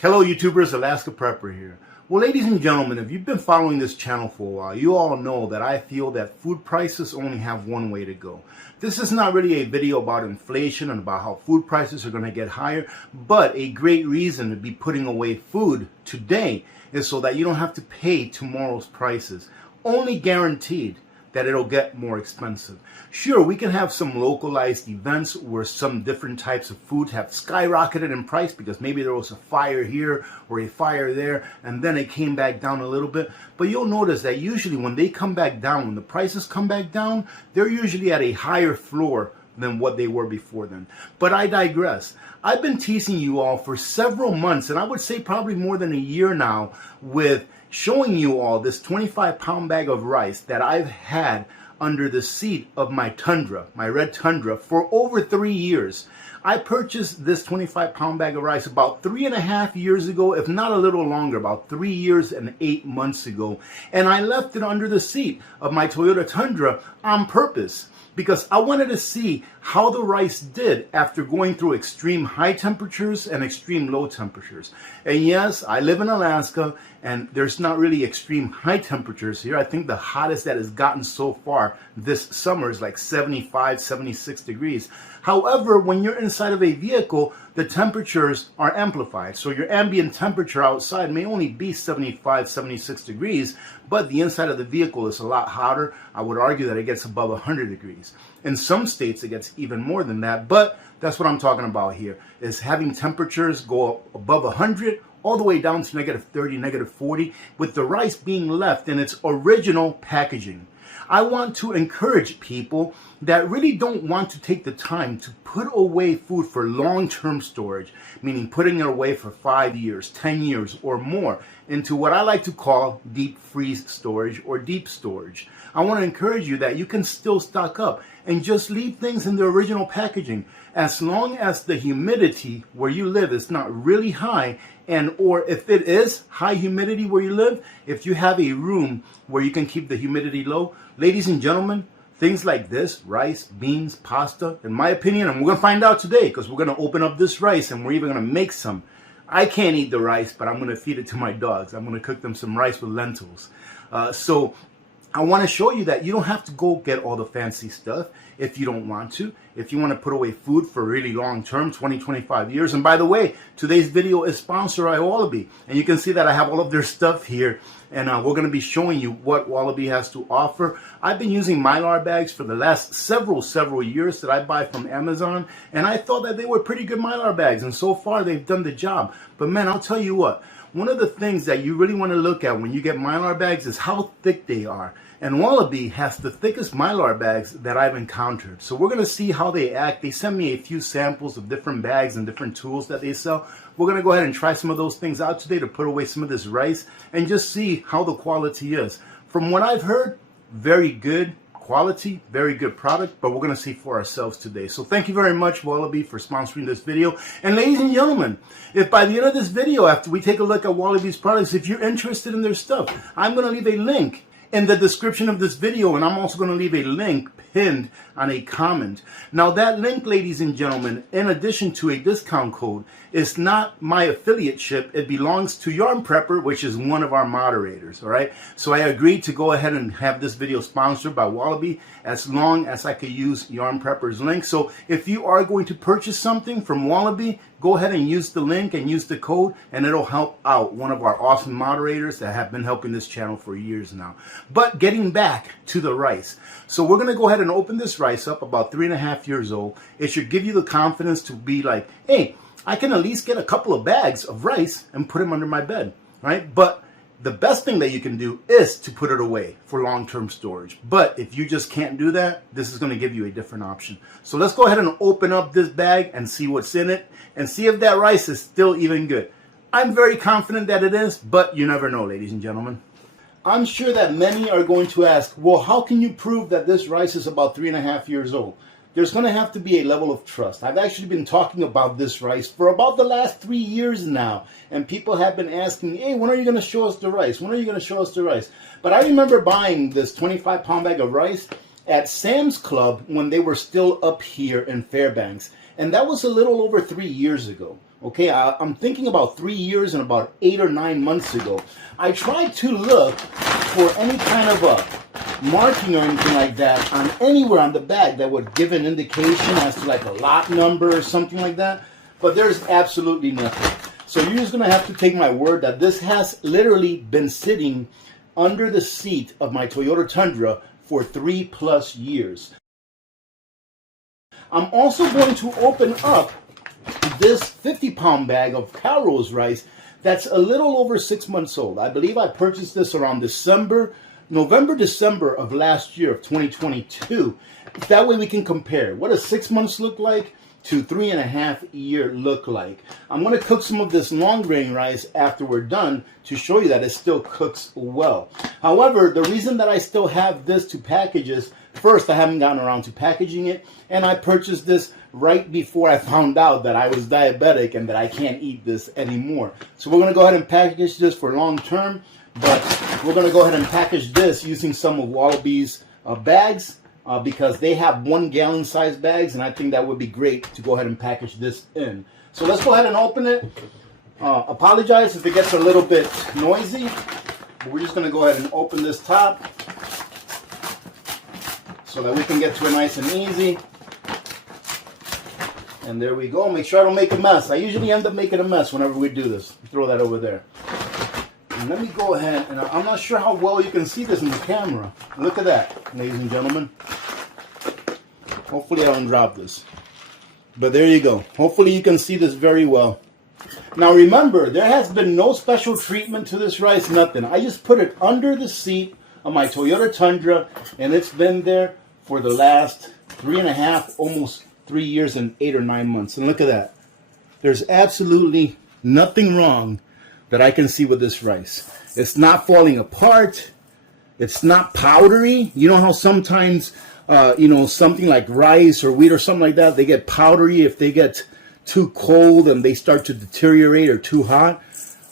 Hello YouTubers, Alaska Prepper here. Well, ladies and gentlemen, if you've been following this channel for a while, you all know that I feel that food prices only have one way to go. This is not really a video about inflation and about how food prices are going to get higher, but a great reason to be putting away food today is so that you don't have to pay tomorrow's prices. Only guaranteed that it'll get more expensive. Sure, we can have some localized events where some different types of food have skyrocketed in price because maybe there was a fire here or a fire there and then it came back down a little bit. But you'll notice that usually when they come back down, when the prices come back down, they're usually at a higher floor than what they were before then. But I digress. I've been teasing you all for several months, and I would say probably more than a year now, with showing you all this 25-pound bag of rice that I've had under the seat of my Tundra, my red Tundra, for over 3 years. I purchased this 25-pound bag of rice about 3.5 years ago, if not a little longer, about 3 years and 8 months ago. And I left it under the seat of my Toyota Tundra on purpose, because I wanted to see how the rice did after going through extreme high temperatures and extreme low temperatures. And yes, I live in Alaska and there's not really extreme high temperatures here. I think the hottest that has gotten so far this summer is like 75, 76 degrees. However, when you're inside of a vehicle, the temperatures are amplified. So your ambient temperature outside may only be 75, 76 degrees, but the inside of the vehicle is a lot hotter. I would argue that it gets above 100 degrees. In some states, it gets even more than that, but that's what I'm talking about here, is having temperatures go up above 100 all the way down to negative 30, negative 40, with the rice being left in its original packaging. I want to encourage people that really don't want to take the time to put away food for long-term storage, meaning putting it away for 5 years, 10 years or more, into what I like to call deep freeze storage or deep storage. I want to encourage you that you can still stock up and just leave things in the original packaging as long as the humidity where you live is not really high, and or if it is high humidity where you live, if you have a room where you can keep the humidity low, ladies and gentlemen, things like this, rice, beans, pasta, in my opinion, and we're going to find out today because we're going to open up this rice and we're even going to make some. I can't eat the rice, but I'm going to feed it to my dogs. I'm going to cook them some rice with lentils. So I want to show you that you don't have to go get all the fancy stuff if you don't want to. If you want to put away food for really long term, 20, 25 years. And by the way, today's video is sponsored by Wallaby. And you can see that I have all of their stuff here. And we're going to be showing you what Wallaby has to offer. I've been using Mylar bags for the last several years that I buy from Amazon. And I thought that they were pretty good Mylar bags. And so far, they've done the job. But man, I'll tell you what. One of the things that you really want to look at when you get Mylar bags is how thick they are. And Wallaby has the thickest Mylar bags that I've encountered. So we're going to see how they act. They sent me a few samples of different bags and different tools that they sell. We're going to go ahead and try some of those things out today to put away some of this rice and just see how the quality is. From what I've heard, very good quality, very good product, but we're going to see for ourselves today. So thank you very much, Wallaby, for sponsoring this video. And ladies and gentlemen, if by the end of this video, after we take a look at Wallaby's products, if you're interested in their stuff, I'm going to leave a link in the description of this video, and I'm also going to leave a link pinned on a comment. Now that link, ladies and gentlemen, in addition to a discount code, is not my affiliateship. It belongs to Yarn Prepper, which is one of our moderators, all right? So I agreed to go ahead and have this video sponsored by Wallaby as long as I could use Yarn Prepper's link. So if you are going to purchase something from Wallaby, go ahead and use the link and use the code, and it'll help out one of our awesome moderators that have been helping this channel for years now. But getting back to the rice. So we're going to go ahead and open this rice up, about 3.5 years old. It should give you the confidence to be like, hey, I can at least get a couple of bags of rice and put them under my bed, right? But the best thing that you can do is to put it away for long-term storage. But if you just can't do that, this is going to give you a different option. So let's go ahead and open up this bag and see what's in it and see if that rice is still even good. I'm very confident that it is, but you never know, ladies and gentlemen. I'm sure that many are going to ask, well, how can you prove that this rice is about 3.5 years old? There's going to have to be a level of trust. I've actually been talking about this rice for about the last 3 years now. And people have been asking, hey, when are you going to show us the rice? When are you going to show us the rice? But I remember buying this 25-pound bag of rice at Sam's Club when they were still up here in Fairbanks. And that was a little over 3 years ago. Okay, I'm thinking about 3 years and about 8 or 9 months ago. I tried to look for any kind of a marking or anything like that on anywhere on the bag that would give an indication as to like a lot number or something like that. But there's absolutely nothing. So you're just going to have to take my word that this has literally been sitting under the seat of my Toyota Tundra for 3+ years. I'm also going to open up this 50-pound bag of Carol's rice that's a little over 6 months old. I believe I purchased this around November, December of last year of 2022. That way we can compare. What does 6 months look like to 3.5 year look like? I'm going to cook some of this long grain rice after we're done to show you that it still cooks well. However, the reason that I still have this to package is, first, I haven't gotten around to packaging it, and I purchased this right before I found out that I was diabetic and that I can't eat this anymore. So we're going to go ahead and package this for long term, but we're going to go ahead and package this using some of Wallaby's bags because they have 1 gallon size bags, and I think that would be great to go ahead and package this in. So let's go ahead and open it. Apologize if it gets a little bit noisy, but we're just going to go ahead and open this top so that we can get to it nice and easy. And there we go. Make sure I don't make a mess. I usually end up making a mess whenever we do this. Throw that over there. And let me go ahead, and I'm not sure how well you can see this in the camera. Look at that, ladies and gentlemen. Hopefully I don't drop this. But there you go. Hopefully you can see this very well. Now remember, there has been no special treatment to this rice, nothing. I just put it under the seat of my Toyota Tundra, and it's been there for the last 3.5, almost 3 years and 8 or 9 months. And look at that. There's absolutely nothing wrong that I can see with this rice. It's not falling apart. It's not powdery. You know how sometimes, something like rice or wheat or something like that, they get powdery if they get too cold and they start to deteriorate or too hot.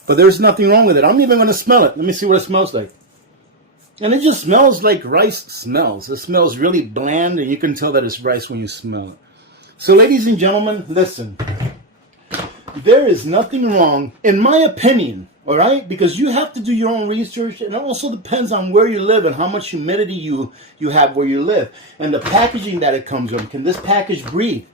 But there's nothing wrong with it. I'm even going to smell it. Let me see what it smells like. And it just smells like rice smells. It smells really bland, and you can tell that it's rice when you smell it. So ladies and gentlemen, listen, there is nothing wrong, in my opinion, all right? Because you have to do your own research, and it also depends on where you live and how much humidity you have where you live. And the packaging that it comes from. Can this package breathe?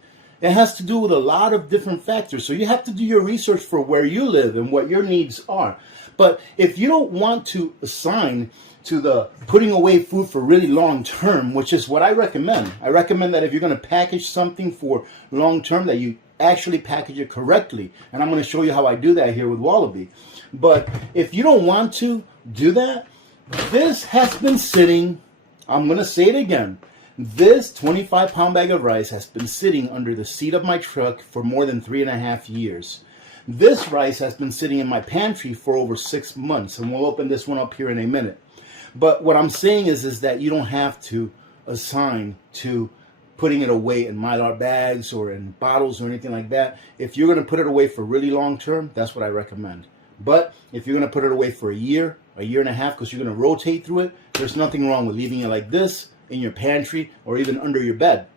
It has to do with a lot of different factors. So you have to do your research for where you live and what your needs are. But if you don't want to assign to the putting away food for really long term, which is what I recommend. I recommend that if you're going to package something for long term, that you actually package it correctly. And I'm going to show you how I do that here with Wallaby. But if you don't want to do that, this has been sitting, I'm going to say it again, this 25-pound bag of rice has been sitting under the seat of my truck for more than 3.5 years. This rice has been sitting in my pantry for over 6 months, and we'll open this one up here in a minute. But what I'm saying is that you don't have to assign to putting it away in Mylar bags or in bottles or anything like that. If you're going to put it away for really long term, that's what I recommend. But if you're going to put it away for a year and a half, because you're going to rotate through it, there's nothing wrong with leaving it like this in your pantry or even under your bed.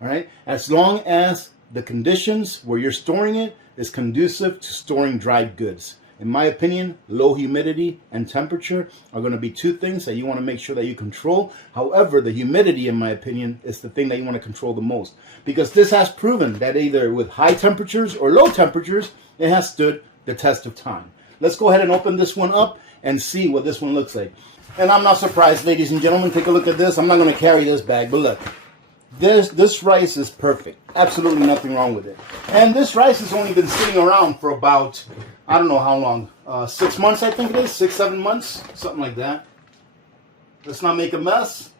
All right? As long as the conditions where you're storing it is conducive to storing dried goods. In my opinion, low humidity and temperature are going to be two things that you want to make sure that you control. However, the humidity, in my opinion, is the thing that you want to control the most. Because this has proven that either with high temperatures or low temperatures, it has stood the test of time. Let's go ahead and open this one up and see what this one looks like. And I'm not surprised, ladies and gentlemen. Take a look at this. I'm not going to carry this bag, but look. This rice is perfect. Absolutely nothing wrong with it. And this rice has only been sitting around for about, I don't know how long, 6 months I think it is, 6, 7 months, something like that. Let's not make a mess.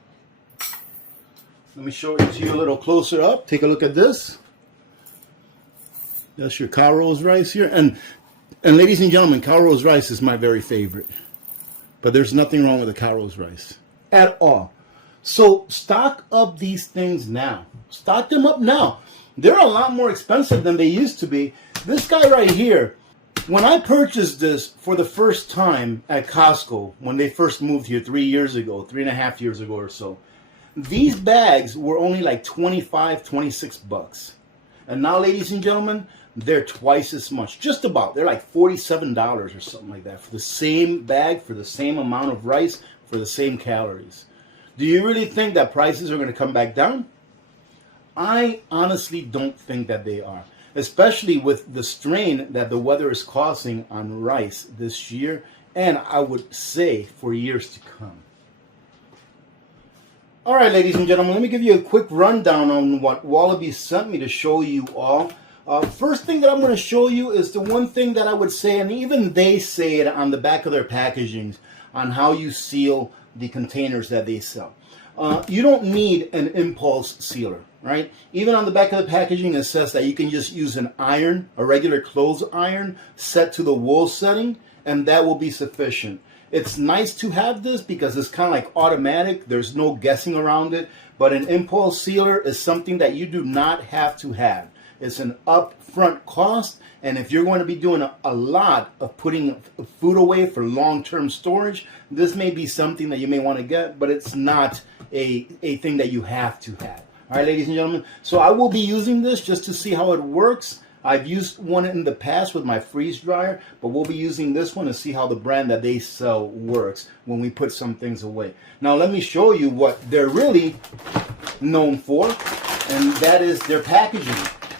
Let me show it to you a little closer up. Take a look at this. That's your Carol's rice here. And ladies and gentlemen, Carol's rice is my very favorite. But there's nothing wrong with the Carol's rice at all. So stock up these things now. Stock them up now. They're a lot more expensive than they used to be. This guy right here, when I purchased this for the first time at Costco, when they first moved here 3 years ago, 3.5 years ago or so, these bags were only like 25, 26 bucks. And now, ladies and gentlemen, they're twice as much. Just about. They're like $47 or something like that for the same bag, for the same amount of rice, for the same calories. Do you really think that prices are going to come back down? I honestly don't think that they are, especially with the strain that the weather is causing on rice this year, and I would say for years to come. All right, ladies and gentlemen, let me give you a quick rundown on what Wallaby sent me to show you all. First thing that I'm going to show you is the one thing that I would say, and even they say it on the back of their packagings, on how you seal the containers that they sell. You don't need an impulse sealer, right? Even on the back of the packaging, it says that you can just use an iron, a regular clothes iron, set to the wool setting, and that will be sufficient. It's nice to have this because it's kind of like automatic. There's no guessing around it. But an impulse sealer is something that you do not have to have. It's an upfront cost. And if you're going to be doing a lot of putting food away for long-term storage, this may be something that you may want to get, but it's not a thing that you have to have. All right, ladies and gentlemen. So I will be using this just to see how it works. I've used one in the past with my freeze dryer, but we'll be using this one to see how the brand that they sell works when we put some things away. Now let me show you what they're really known for, and that is their packaging.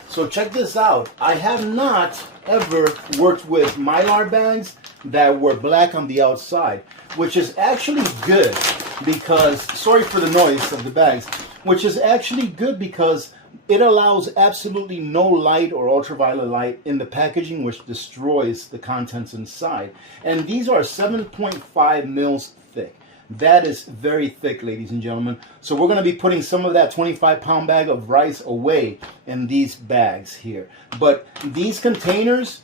So check this out. I have not ever worked with Mylar bags that were black on the outside, which is actually good because, sorry for the noise of the bags, which is actually good because it allows absolutely no light or ultraviolet light in the packaging, which destroys the contents inside. And these are 7.5 mils thick. That is very thick, ladies and gentlemen. So we're going to be putting some of that 25-pound bag of rice away in these bags here. But these containers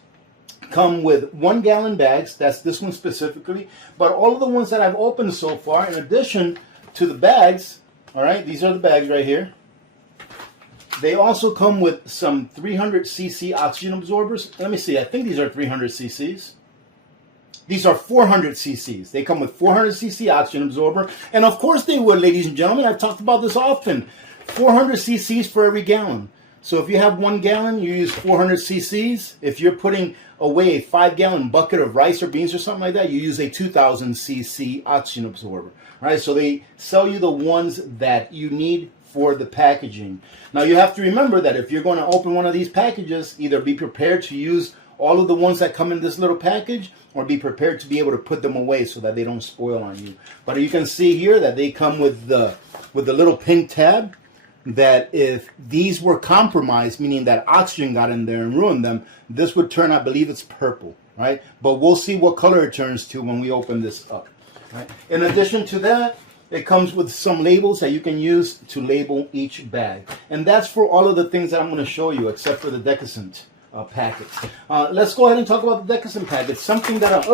come with 1-gallon bags. That's this one specifically. But all of the ones that I've opened so far, in addition to the bags, all right, these are the bags right here. They also come with some 300cc oxygen absorbers. Let me see. I think these are 300cc's. These are 400cc's. They come with 400cc oxygen absorber. And of course they would, ladies and gentlemen. I've talked about this often. 400cc's for every gallon. So if you have 1 gallon, you use 400cc's. If you're putting away a 5-gallon bucket of rice or beans or something like that, you use a 2000cc oxygen absorber. All right, so they sell you the ones that you need for the packaging. Now you have to remember that if you're going to open one of these packages, either be prepared to use all of the ones that come in this little package, or be prepared to be able to put them away so that they don't spoil on you. But you can see here that they come with the little pink tab, that if these were compromised, meaning that oxygen got in there and ruined them, this would turn, I believe it's purple, right? But we'll see what color it turns to when we open this up. Right? In addition to that, it comes with some labels that you can use to label each bag. And that's for all of the things that I'm going to show you, except for the decusant packets. Let's go ahead and talk about the decusant packets. Something that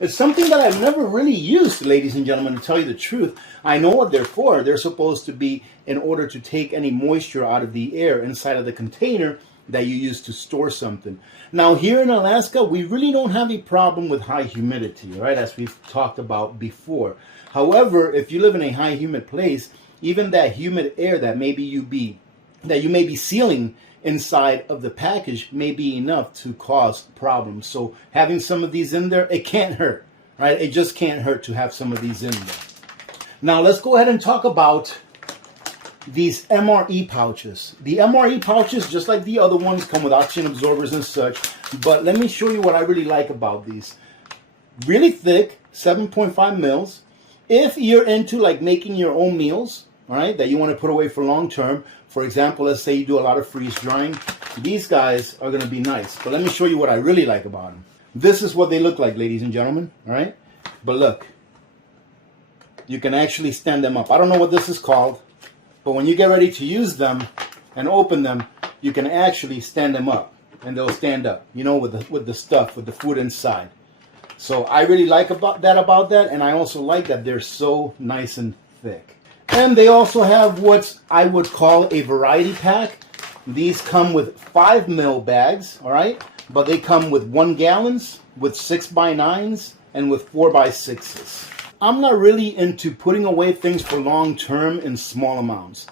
it's something that I've never really used, ladies and gentlemen, to tell you the truth. I know what they're for. They're supposed to be in order to take any moisture out of the air inside of the container that you use to store something. Now, here in Alaska, we really don't have a problem with high humidity, right, as we've talked about before. However, if you live in a high humid place, even that humid air that you may be sealing inside of the package may be enough to cause problems. So having some of these in there, it can't hurt, right? It just can't hurt to have some of these in there. Now let's go ahead and talk about these MRE pouches. The MRE pouches, just like the other ones, come with oxygen absorbers and such. But let me show you what I really like about these. Really thick, 7.5 mils. If you're into like making your own meals, all right, that you want to put away for long term, for example, let's say you do a lot of freeze drying, these guys are going to be nice. But let me show you what I really like about them. This is what they look like, ladies and gentlemen, all right? But look, you can actually stand them up. I don't know what this is called, but when you get ready to use them and open them, you can actually stand them up and they'll stand up, you know, with the food inside. So I really like about that, and I also like that they're so nice and thick. And they also have what I would call a variety pack. These come with 5 mil bags, all right? But they come with 1 gallons, with 6x9s, and with 4x6s. I'm not really into putting away things for long term in small amounts.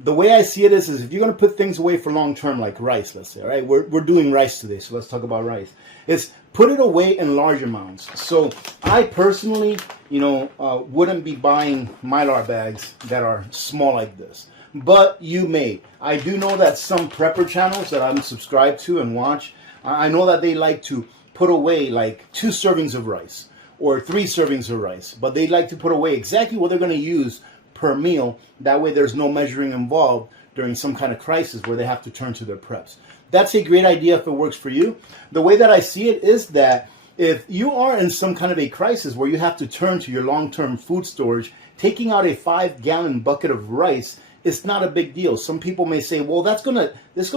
the way I see it is if you're going to put things away for long term, like rice, let's say, all right, we're doing rice today, so let's talk about rice. It's put it away in large amounts. So I personally, wouldn't be buying Mylar bags that are small like this. But you may. I do know that some prepper channels that I'm subscribed to and watch, I know that they like to put away like 2 servings of rice or 3 servings of rice. But they like to put away exactly what they're going to use per meal. That way there's no measuring involved during some kind of crisis where they have to turn to their preps. That's a great idea if it works for you. The way that I see it is that if you are in some kind of a crisis where you have to turn to your long-term food storage, taking out a 5-gallon bucket of rice is not a big deal. Some people may say, well, that's gonna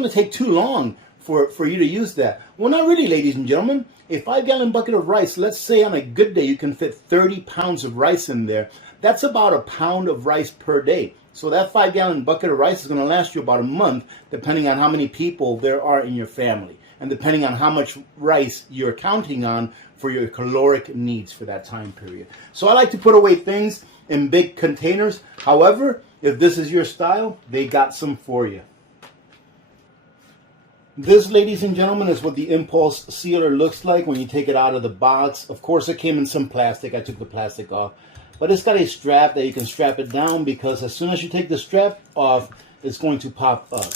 take too long for you to use that. Well, not really, ladies and gentlemen. A 5-gallon bucket of rice, let's say on a good day you can fit 30 pounds of rice in there. That's about a pound of rice per day. So that 5-gallon bucket of rice is going to last you about a month, depending on how many people there are in your family, and depending on how much rice you're counting on for your caloric needs for that time period. So I like to put away things in big containers. However, if this is your style, they got some for you. This, ladies and gentlemen, is what the impulse sealer looks like when you take it out of the box. Of course, it came in some plastic. I took the plastic off. But it's got a strap that you can strap it down, because as soon as you take the strap off, it's going to pop up.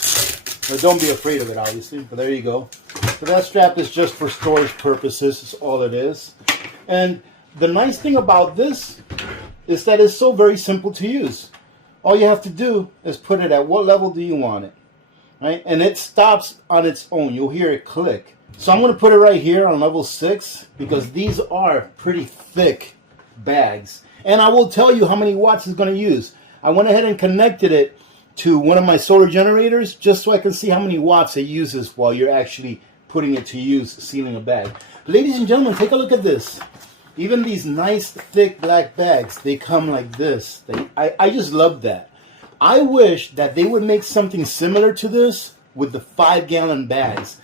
But don't be afraid of it, obviously. But there you go. So that strap is just for storage purposes. That's all it is. And the nice thing about this is that it's so very simple to use. All you have to do is put it at what level do you want it, right? And it stops on its own. You'll hear it click. So I'm going to put it right here on level 6, because these are pretty thick bags. And I will tell you how many watts it's going to use. I went ahead and connected it to one of my solar generators just so I can see how many watts it uses while you're actually putting it to use, sealing a bag. Ladies and gentlemen, take a look at this. Even these nice thick black bags, they come like this. I just love that. I wish that they would make something similar to this with the 5-gallon bags.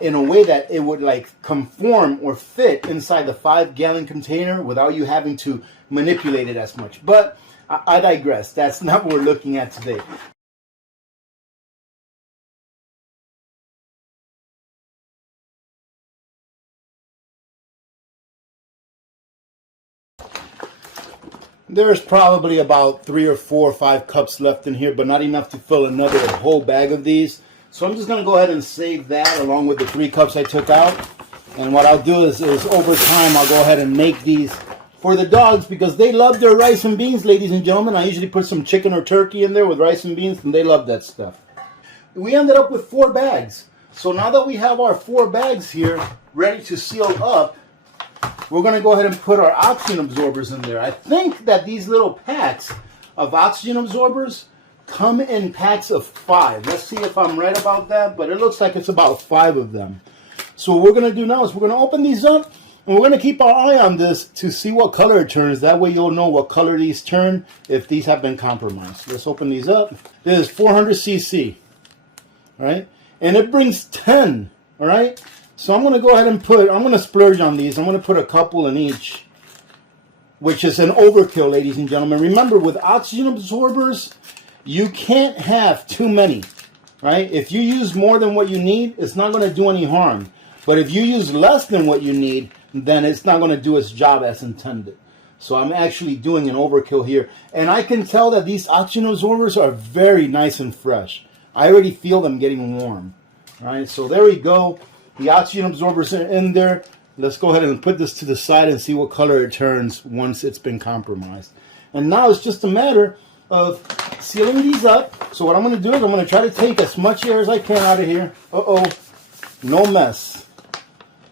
In a way that it would like conform or fit inside the 5-gallon container without you having to manipulate it as much. But I digress. That's not what we're looking at today. There's probably about 3 or 4 or 5 cups left in here, but not enough to fill another whole bag of these. So I'm just going to go ahead and save that along with the 3 cups I took out. And what I'll do is over time, I'll go ahead and make these for the dogs, because they love their rice and beans, ladies and gentlemen. I usually put some chicken or turkey in there with rice and beans, and they love that stuff. We ended up with 4 bags. So now that we have our 4 bags here ready to seal up, we're going to go ahead and put our oxygen absorbers in there. I think that these little packs of oxygen absorbers come in packs of 5. Let's see if I'm right about that, but it looks like it's about 5 of them. So what we're going to do now is we're going to open these up, and we're going to keep our eye on this to see what color it turns. That way you'll know what color these turn if these have been compromised. Let's open these up. This is 400 cc, all right? And it brings 10, all right? So I'm going to go ahead and I'm going to splurge on these. I'm going to put a couple in each, which is an overkill, ladies and gentlemen. Remember, with oxygen absorbers, you can't have too many, right? If you use more than what you need, it's not going to do any harm. But if you use less than what you need, then it's not going to do its job as intended. So I'm actually doing an overkill here. And I can tell that these oxygen absorbers are very nice and fresh. I already feel them getting warm. All right, so there we go. The oxygen absorbers are in there. Let's go ahead and put this to the side and see what color it turns once it's been compromised. And now it's just a matter of sealing these up. So what I'm going to do is I'm going to try to take as much air as I can out of here. Uh-oh, no mess.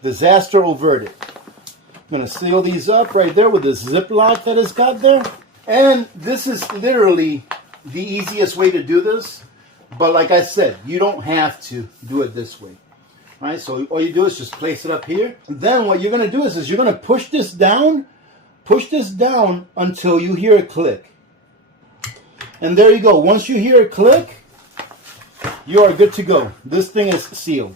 Disaster averted. I'm going to seal these up right there with this Ziploc that it's got there. And this is literally the easiest way to do this. But like I said, you don't have to do it this way. All right, so all you do is just place it up here. Then what you're going to do is you're going to push this down until you hear it click. And there you go. Once you hear it click, you are good to go. This thing is sealed.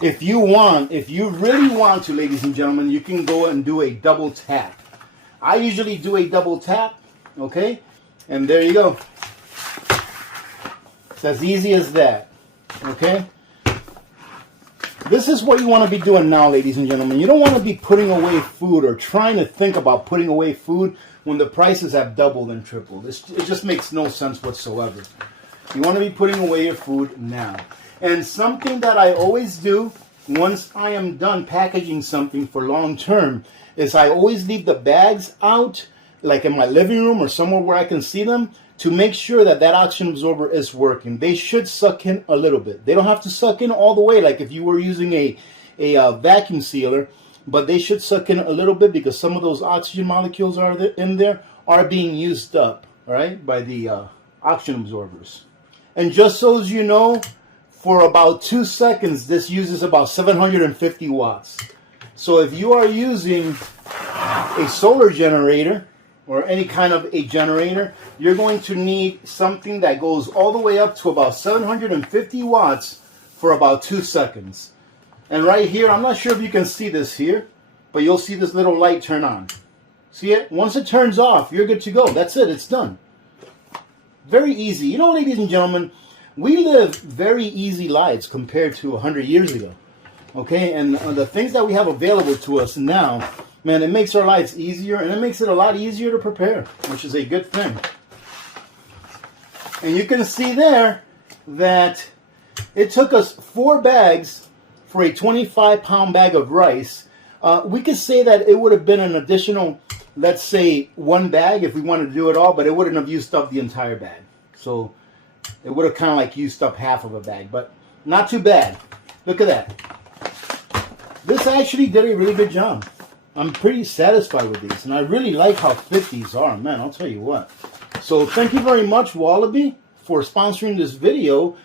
If you really want to, ladies and gentlemen, you can go and do a double tap. I usually do a double tap, okay? And there you go. It's as easy as that. Okay? This is what you want to be doing now, ladies and gentlemen. You don't want to be putting away food or trying to think about putting away food when the prices have doubled and tripled. It just makes no sense whatsoever. You want to be putting away your food now. And something that I always do once I am done packaging something for long term is I always leave the bags out, like in my living room or somewhere where I can see them, to make sure that that oxygen absorber is working. They should suck in a little bit. They don't have to suck in all the way like if you were using a vacuum sealer, but they should suck in a little bit because some of those oxygen molecules in there are being used up, all right, by the oxygen absorbers. And just so as you know, for about 2 seconds, this uses about 750 watts. So if you are using a solar generator or any kind of a generator, you're going to need something that goes all the way up to about 750 watts for about 2 seconds. And right here, I'm not sure if you can see this here, but you'll see this little light turn on. See it? Once it turns off, you're good to go. That's it. It's done. Very easy. You know, ladies and gentlemen, we live very easy lives compared to 100 years ago. Okay? And the things that we have available to us now, man, it makes our lives easier, and it makes it a lot easier to prepare, which is a good thing. And you can see there that it took us 4 bags for a 25-pound bag of rice. We could say that it would have been an additional, let's say, 1 bag if we wanted to do it all, but it wouldn't have used up the entire bag. So it would have kind of like used up half of a bag, but not too bad. Look at that. This actually did a really good job. I'm pretty satisfied with these, and I really like how fit these are, man, I'll tell you what. So thank you very much, Wallaby, for sponsoring this video.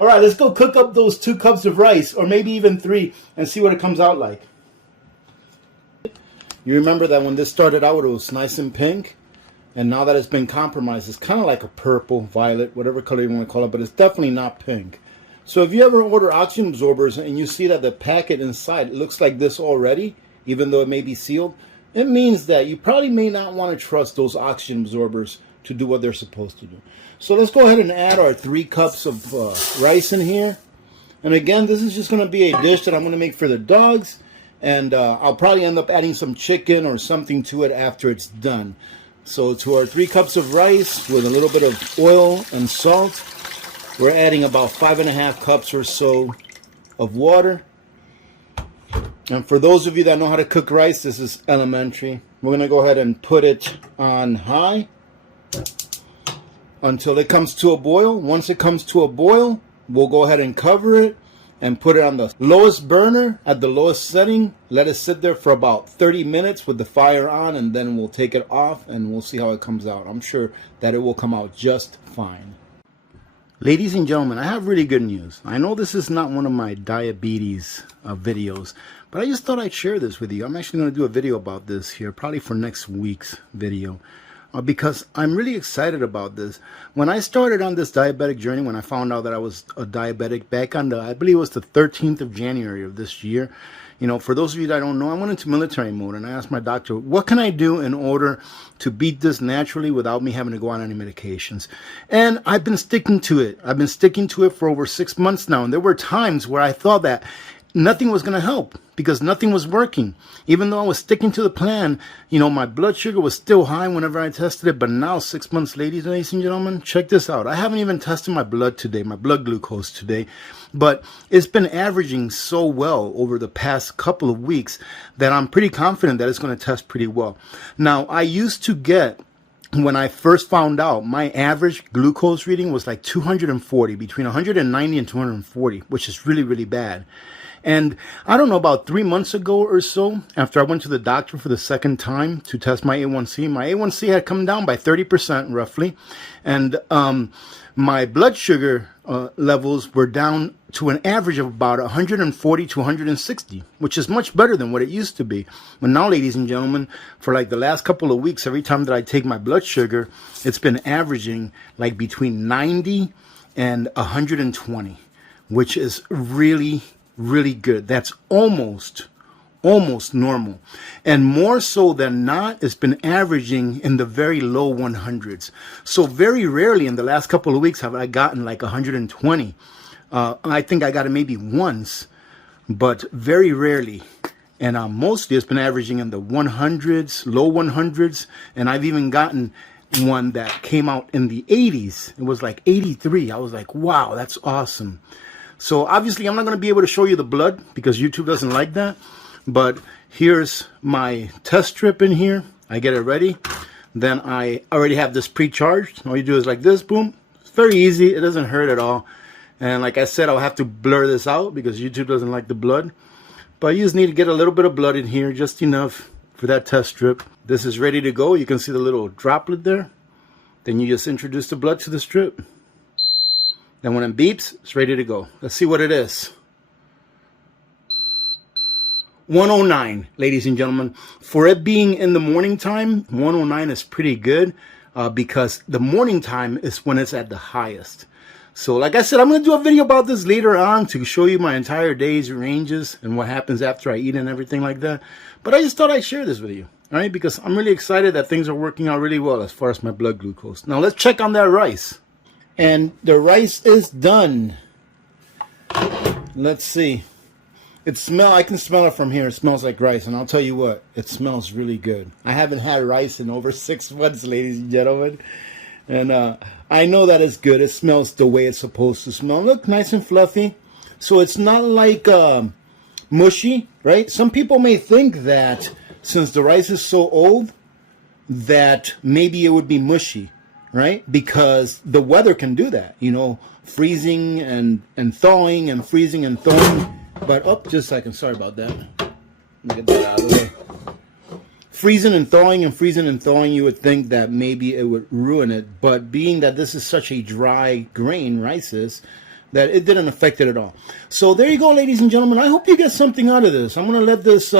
All right, let's go cook up those 2 cups of rice, or maybe even 3, and see what it comes out like. You remember that when this started out, it was nice and pink, and now that it's been compromised, it's kind of like a purple, violet, whatever color you want to call it, but it's definitely not pink. So if you ever order oxygen absorbers and you see that the packet inside looks like this already, even though it may be sealed, it means that you probably may not want to trust those oxygen absorbers to do what they're supposed to do. So let's go ahead and add our 3 cups of rice in here. And again, this is just going to be a dish that I'm going to make for the dogs. And I'll probably end up adding some chicken or something to it after it's done. So to our 3 cups of rice with a little bit of oil and salt, we're adding about 5.5 cups or so of water. And for those of you that know how to cook rice, this is elementary. We're going to go ahead and put it on high until it comes to a boil. Once it comes to a boil, we'll go ahead and cover it and put it on the lowest burner at the lowest setting. Let it sit there for about 30 minutes with the fire on, and then we'll take it off and we'll see how it comes out. I'm sure that it will come out just fine. Ladies and gentlemen, I have really good news. I know this is not one of my diabetes videos, but I just thought I'd share this with you. I'm actually going to do a video about this here, probably for next week's video, because I'm really excited about this. When I started on this diabetic journey, when I found out that I was a diabetic back on I believe it was the 13th of January of this year, you know, for those of you that don't know, I went into military mode, and I asked my doctor, what can I do in order to beat this naturally without me having to go on any medications? And I've been sticking to it. I've been sticking to it for over 6 months now. And there were times where I thought that nothing was going to help because nothing was working. Even though I was sticking to the plan, you know, my blood sugar was still high whenever I tested it. But now, 6 months later, ladies and gentlemen, check this out. I haven't even tested my blood today, my blood glucose today. But it's been averaging so well over the past couple of weeks that I'm pretty confident that it's going to test pretty well. Now, I used to get, when I first found out, my average glucose reading was like 240, between 190 and 240, which is really, really bad. And I don't know, about 3 months ago or so, after I went to the doctor for the second time to test my A1C had come down by 30% roughly. And my blood sugar levels were down to an average of about 140 to 160, which is much better than what it used to be. But now, ladies and gentlemen, for like the last couple of weeks, every time that I take my blood sugar, it's been averaging like between 90 and 120, which is really, really good. That's almost almost normal. And more so than not, it's been averaging in the very low 100s. So very rarely in the last couple of weeks have I gotten like 120. I think I got it maybe once, but very rarely. And mostly it's been averaging in the 100s, low 100s. And I've even gotten one that came out in the 80s. It was like 83. I was like, wow, that's awesome. So obviously I'm not going to be able to show you the blood because YouTube doesn't like that. But here's my test strip in here. I get it ready. Then I already have this pre-charged. All you do is like this, boom. It's very easy. It doesn't hurt at all. And like I said, I'll have to blur this out because YouTube doesn't like the blood. But you just need to get a little bit of blood in here, just enough for that test strip. This is ready to go. You can see the little droplet there. Then you just introduce the blood to the strip. Then when it beeps, it's ready to go. Let's see what it is. 109, ladies and gentlemen. For it being in the morning time, 109 is pretty good because the morning time is when it's at the highest. So like I said, I'm going to do a video about this later on to show you my entire day's ranges and what happens after I eat and everything like that. But I just thought I'd share this with you, all right? Because I'm really excited that things are working out really well as far as my blood glucose. Now let's check on that rice. And the rice is done. Let's see. I can smell it from here. It smells like rice. And I'll tell you what, it smells really good. I haven't had rice in over 6 months, ladies and gentlemen. And I know that it's good. It smells the way it's supposed to smell. Look, nice and fluffy. So it's not like mushy, right? Some people may think that since the rice is so old, that maybe it would be mushy, right? Because the weather can do that, you know, freezing and thawing and freezing and thawing. But, oh, just a second. Sorry about that. Let me get that out of the way. Freezing and thawing and freezing and thawing, you would think that maybe it would ruin it. But being that this is such a dry grain, rice is, that it didn't affect it at all. So there you go, ladies and gentlemen. I hope you get something out of this. I'm going to let this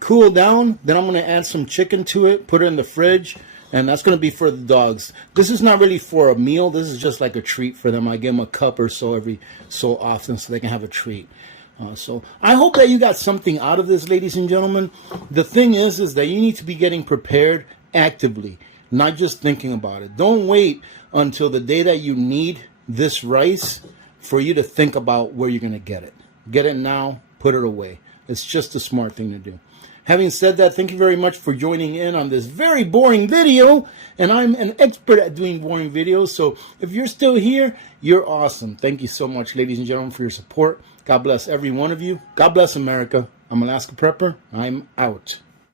cool down. Then I'm going to add some chicken to it, put it in the fridge. And that's going to be for the dogs. This is not really for a meal. This is just like a treat for them. I give them a cup or so every so often so they can have a treat. So I hope that you got something out of this, ladies and gentlemen. The thing is that you need to be getting prepared actively, not just thinking about it. Don't wait until the day that you need this rice for you to think about where you're going to get it. Get it now, put it away. It's just a smart thing to do. Having said that, thank you very much for joining in on this very boring video. And I'm an expert at doing boring videos. So if you're still here, you're awesome. Thank you so much, ladies and gentlemen, for your support. God bless every one of you. God bless America. I'm Alaska Prepper. I'm out.